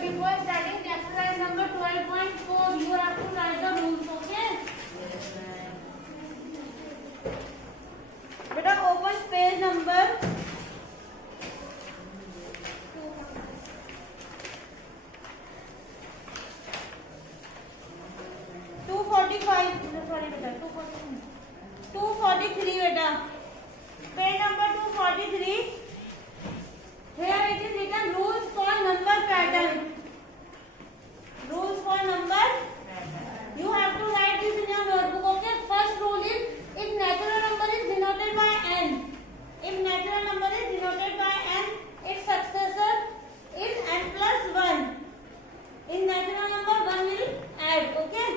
before starting exercise number 12.4, you have to write the rules. Okay? Beta, open page number 245. Sorry beta, 243 beta. Page number 243. Here it is written rules for number pattern. Rules for number. You have to write this in your notebook. Okay. First rule is if natural number is denoted by n. If natural number is denoted by n, its successor is n plus 1. In natural number 1 will add. Okay.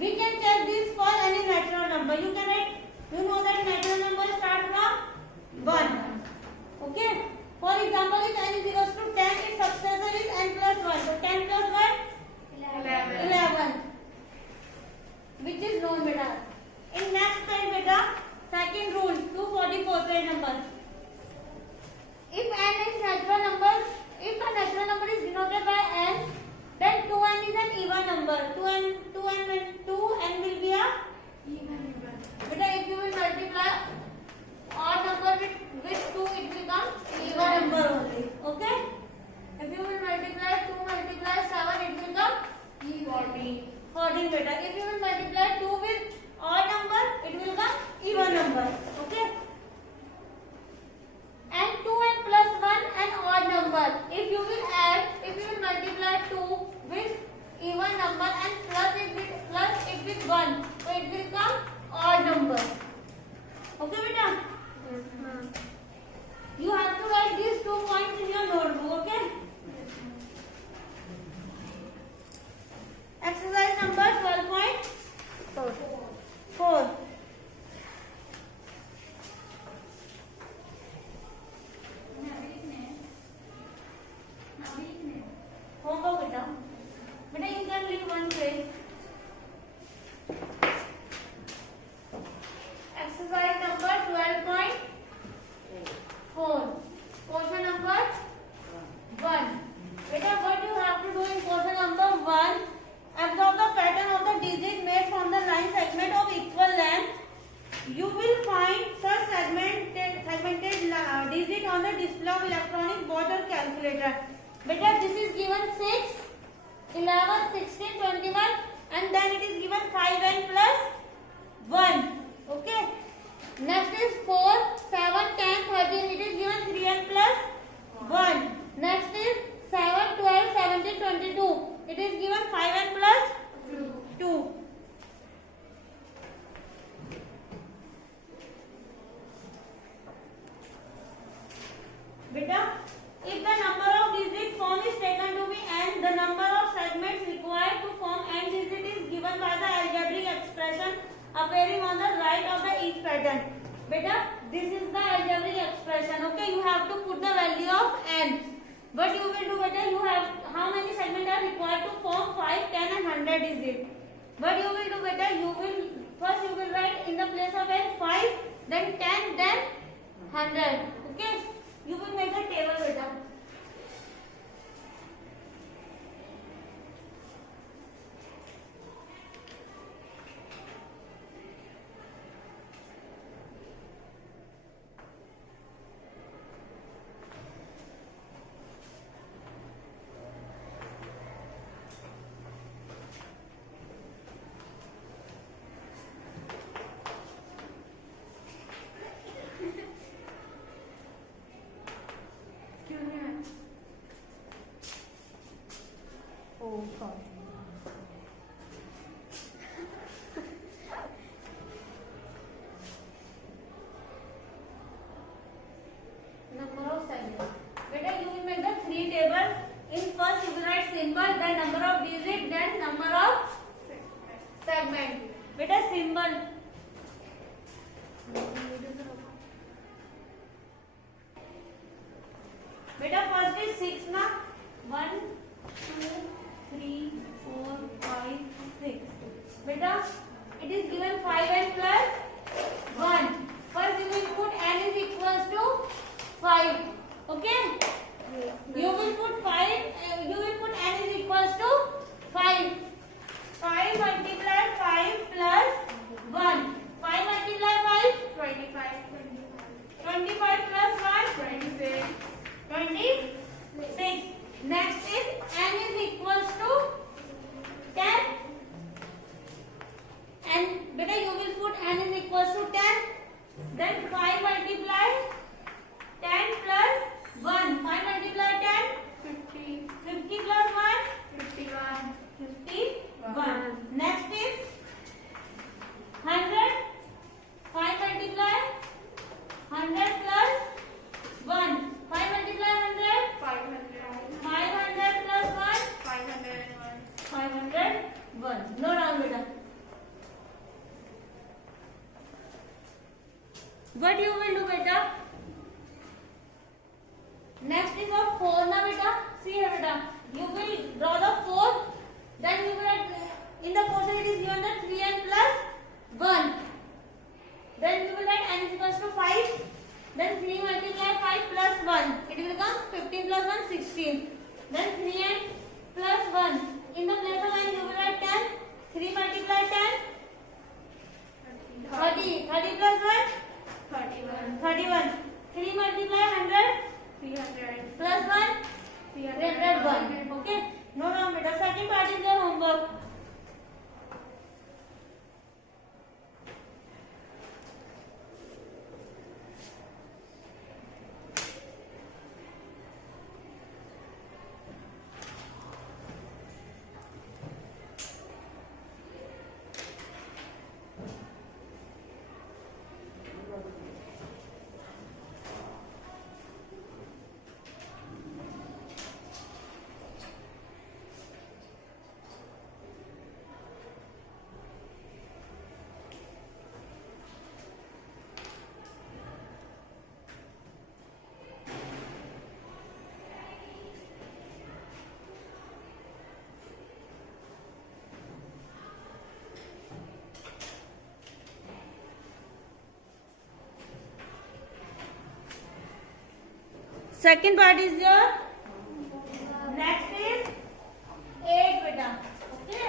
We can check this for any natural number. You can write. You know that natural number start from 1. Okay. For example, if n is equals to 10, its successor is n plus 1. So 10 plus 1? 11. Which is known beta. In next page beta, second rule, 244 page number. If n is natural number, if a natural number is denoted by n, then 2n is an even number. 2n will be a even number. Beta, if you will multiply odd number with 2, it becomes even number only. Okay? If you will multiply 2 multiply 7, it will become 14 beta. If you will multiply 2 with odd number, it will become even number. Okay? And 2n plus 1 an odd number. If you will multiply 2 with even number and plus it with 1, so it will become odd number. Okay beta? You have to write these 2 points in your notebook, okay? Exercise number 12.4. Homework beta. Beta, you can read one page. Exercise number 12.4. Question number 1. Beta, what you have to do in question number 1? Absorb the pattern of the digit made from the line segment of equal length. You will find such segmented digit on the display of electronic board or calculator. Beta, this is given 6, 11, 16, 21 and then it is given 5n plus 1. Okay. Next is 4, 7, 10, 13. It is given 3n plus 1. Next is 7, 12, 17, 22. It is given 5n plus 2. Beta, if the number of digit form is taken to be n, the number of segments required to form n digit is given by the algebraic expression appearing on the right of the each pattern. Beta, this is the algebraic expression. Okay, you have to put the value of n. What you will do beta, you have how many segments are required to form 5, 10 and 100 digit. What you will do beta, first you will write in the place of n 5, then 10, then 100. Okay, you will make a table beta. Oh, sorry. Number of segments. Beta, you will make the 3 table. In first you will write symbol, then number of digit, then number of segment. Beta, symbol. Beta, first is 6 na. 1, 2, 3, 4, 5, 6. Beta, it is given 5n plus 1. First you will put n is equals to 5. Okay? You will put Next is n is equals to 10. And beta you will put n is equals to 10. Then 5 multiply 10 plus 1. 5 multiply 10. 50. 50 plus 1. 51. 51. Next is 100. 5 multiply 100 plus 1. 5 multiply 100. 500. 500 plus 1. 501. 501. No down beta. What you will do beta? Next is of 4 na beta. See here beta. You will draw the 4. Then you will add, in the portion it is given the 3n plus 1. Then you will add n is equals to 5. Then 3 multiply 5 plus 1. It will become 15 plus 1 16. Then 3n plus 1. In the place of n you will add 10. 3 multiply 10. 30. 30 plus 1. 31. 31. 3 multiply 100. 300. Plus 1. 301. Okay. No wrong beta. Second part is your homework. Second part is your next is 8 beta. Okay.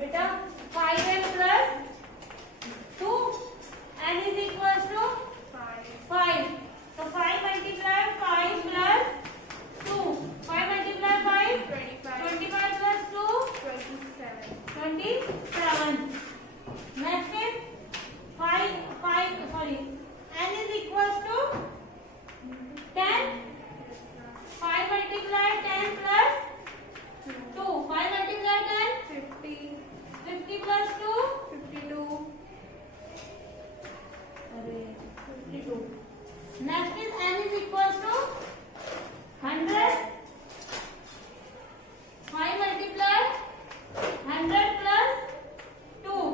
Beta 5n plus 2 n is equals to 5. So 5 multiply 5 plus 2. 5 multiply 5. 25. 25 plus 2. 27. 27. Next is 5 sorry. N is equals to 10. 5 multiply 10 plus 2. 5 multiply 10. 50. 50 plus 2. 52. 52. Next is n is equals to 100. 5 multiply 100 plus 2.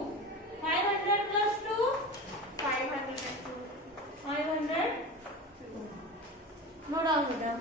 500 plus 2. 502. 502. No doubt beta.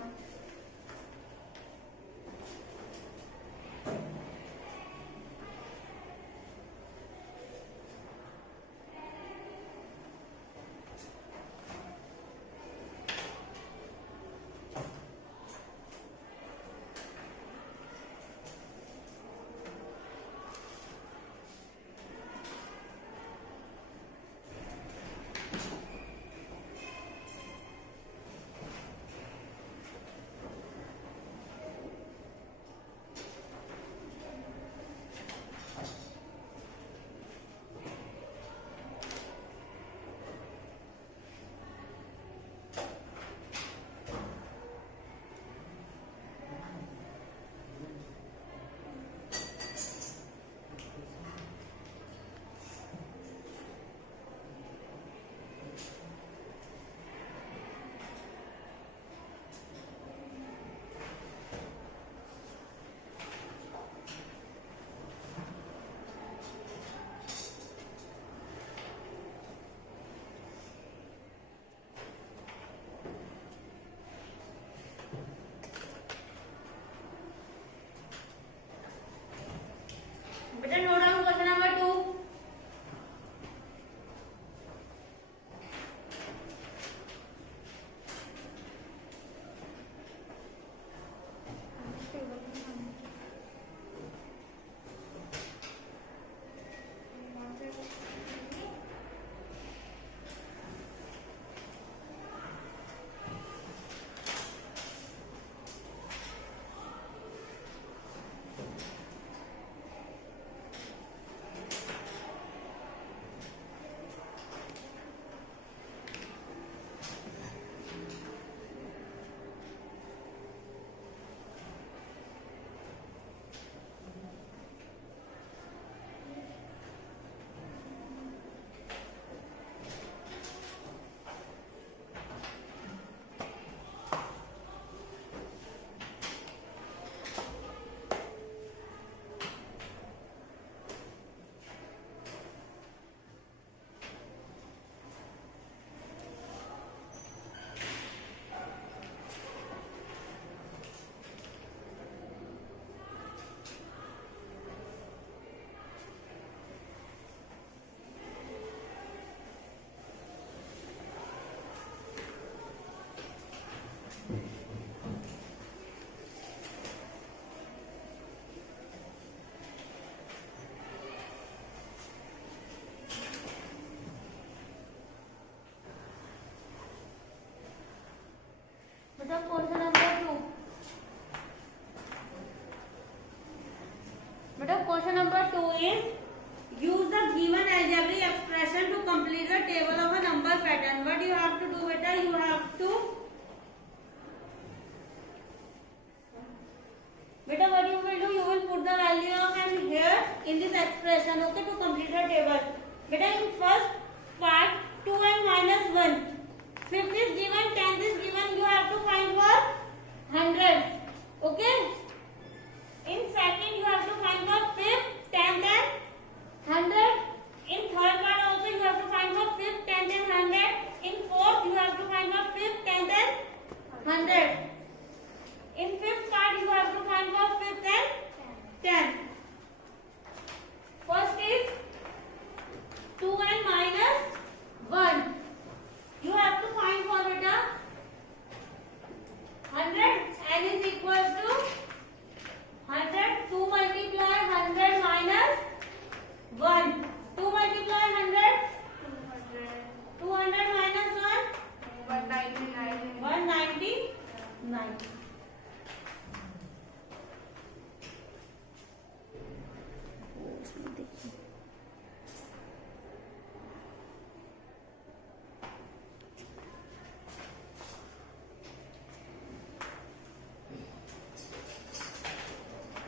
is use the given algebraic expression to complete the table of a number pattern. What you have to do, beta? You have to beta, what you will do? You will put the value of n here in this expression, okay, to complete the table. Beta, in first part 2n minus 1, fifth is given, 10th is given. You have to find for 100, okay. In second, you have to find for fifth, 10th and 100. In third part also you have to find for fifth, 10th and 100. In fourth, you have to find for fifth, 10th and 100. In fifth part, you have to find for fifth and 10th. First is 2n minus 1. You have to find for beta 100. N is equal to 100. 2 multiply 100 minus 1. 2 multiply 100. 200 minus 1. 199. 199.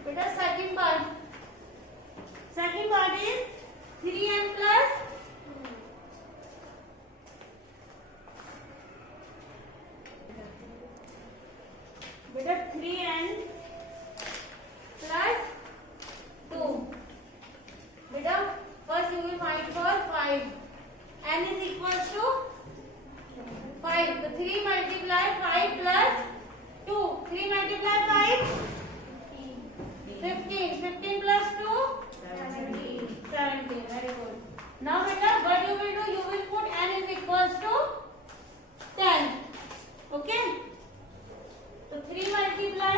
Beta, second part is 3n plus beta 3n plus 2. Beta, first you will find for 5. N is equal to 5. So 3 multiply 5 plus 2. 3 multiply 5. 15. 15 plus 2? 17. 17. Very good. Now beta, what you will do? You will put n is equals to 10. Okay? So 3 multiply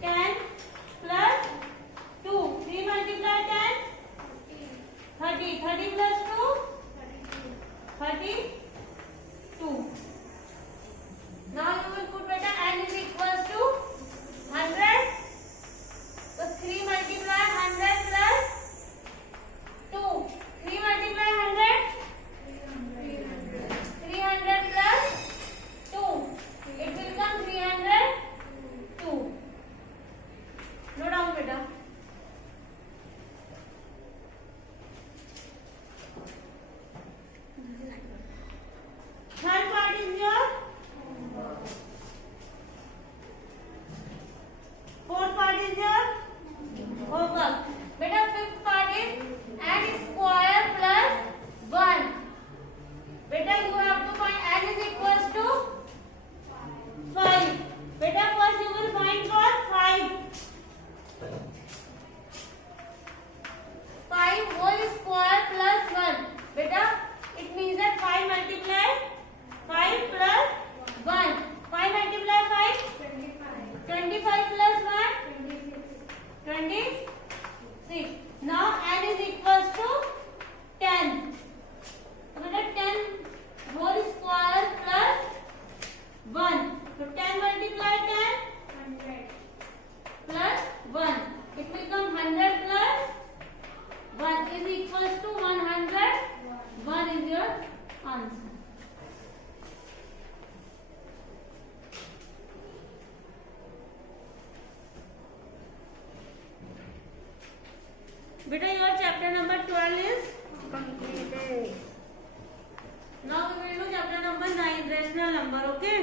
10 plus 2. 3 multiply 10? 30. 30 plus 2? 32. Now you will put beta n is equals to 100. So 3 multiply 100 plus 2. 3 multiply 100? 300 plus 2. It will come 302. Note down beta. Third part is your fourth part is your homework. Beta, fifth part is n square plus 1. Beta, you have to find n is equals to 5. Beta, first you will find for 5. 5 whole square plus 1. Beta, it means that 5 multiply 5 plus 1. 5 multiply 5? 25 plus 1? 26. Now n is equals to 10. So 10 whole square plus 1. So 10 multiply 10? 100 plus 1. It will come 100 plus 1 is equals to 100. 1 is your answer. Beta, your chapter number 12 is completed. Now we will do chapter number 9, rational number, okay?